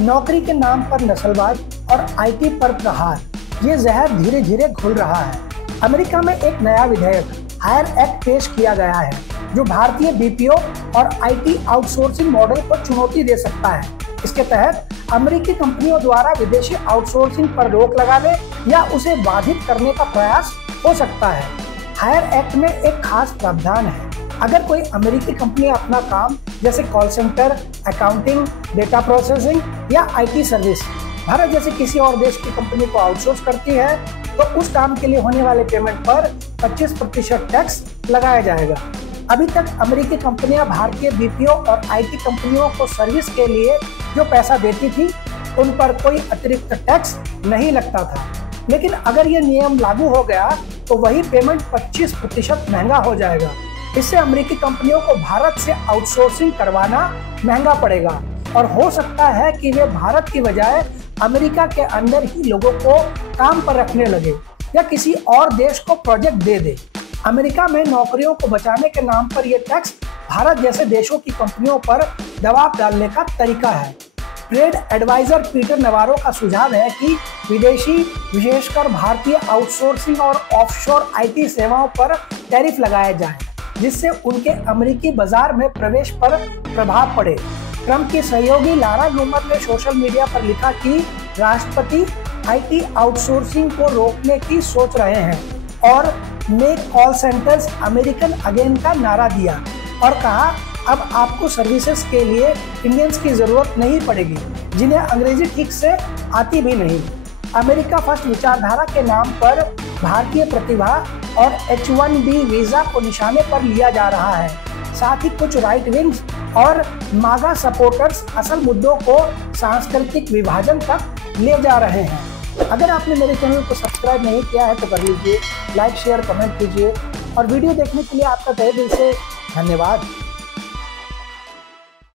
नौकरी के नाम पर नस्लवाद और आईटी पर प्रहार, ये जहर धीरे धीरे घुल रहा है। अमेरिका में एक नया विधेयक हायर एक्ट पेश किया गया है जो भारतीय बीपीओ और आईटी आउटसोर्सिंग मॉडल को चुनौती दे सकता है। इसके तहत अमेरिकी कंपनियों द्वारा विदेशी आउटसोर्सिंग पर रोक लगाने या उसे बाधित करने का प्रयास हो सकता है। हायर एक्ट में एक खास प्रावधान है। अगर कोई अमेरिकी कंपनी अपना काम जैसे call centre, accounting, data processing या आईटी सर्विस भारत जैसे किसी और देश की कंपनी को आउटसोर्स करती है तो उस काम के लिए होने वाले पेमेंट पर 25% टैक्स लगाया जाएगा। अभी तक अमेरिकी कंपनियां भारतीय बीपीओ और आईटी कंपनियों को सर्विस के लिए जो पैसा देती थी उन पर कोई अतिरिक्त टैक्स नहीं लगता था, लेकिन अगर ये नियम लागू हो गया तो वही पेमेंट 25% महंगा हो जाएगा। इससे अमेरिकी कंपनियों को भारत से आउटसोर्सिंग करवाना महंगा पड़ेगा और हो सकता है कि वे भारत की बजाय अमेरिका के अंदर ही लोगों को काम पर रखने लगे या किसी और देश को प्रोजेक्ट दे दे। अमेरिका में नौकरियों को बचाने के नाम पर यह टैक्स भारत जैसे देशों की कंपनियों पर दबाव डालने का तरीका है। ट्रेड एडवाइजर पीटर नवारो का सुझाव है कि विदेशी, विशेषकर भारतीय आउटसोर्सिंग और ऑफशोर आईटी सेवाओं पर टैरिफ लगाया जाए जिससे उनके अमेरिकी बाजार में प्रवेश पर प्रभाव पड़े। ट्रंप की सहयोगी लारा लूमर ने सोशल मीडिया पर लिखा कि राष्ट्रपति आईटी आउटसोर्सिंग को रोकने की सोच रहे हैं और make call centres American again का नारा दिया और कहा अब आपको सर्विसेज के लिए इंडियंस की जरूरत नहीं पड़ेगी जिन्हें अंग्रेजी ठीक से आती भी नहीं। अमेरिका फर्स्ट विचारधारा के नाम पर भारतीय प्रतिभा और H-1B वीजा को निशाने पर लिया जा रहा है। साथ ही कुछ राइट विंग्स और मागा सपोर्टर्स असल मुद्दों को सांस्कृतिक विभाजन तक ले जा रहे हैं। अगर आपने मेरे चैनल को सब्सक्राइब नहीं किया है तो कर लीजिए, लाइक शेयर कमेंट कीजिए और वीडियो देखने के लिए आपका तहे दिल से धन्यवाद।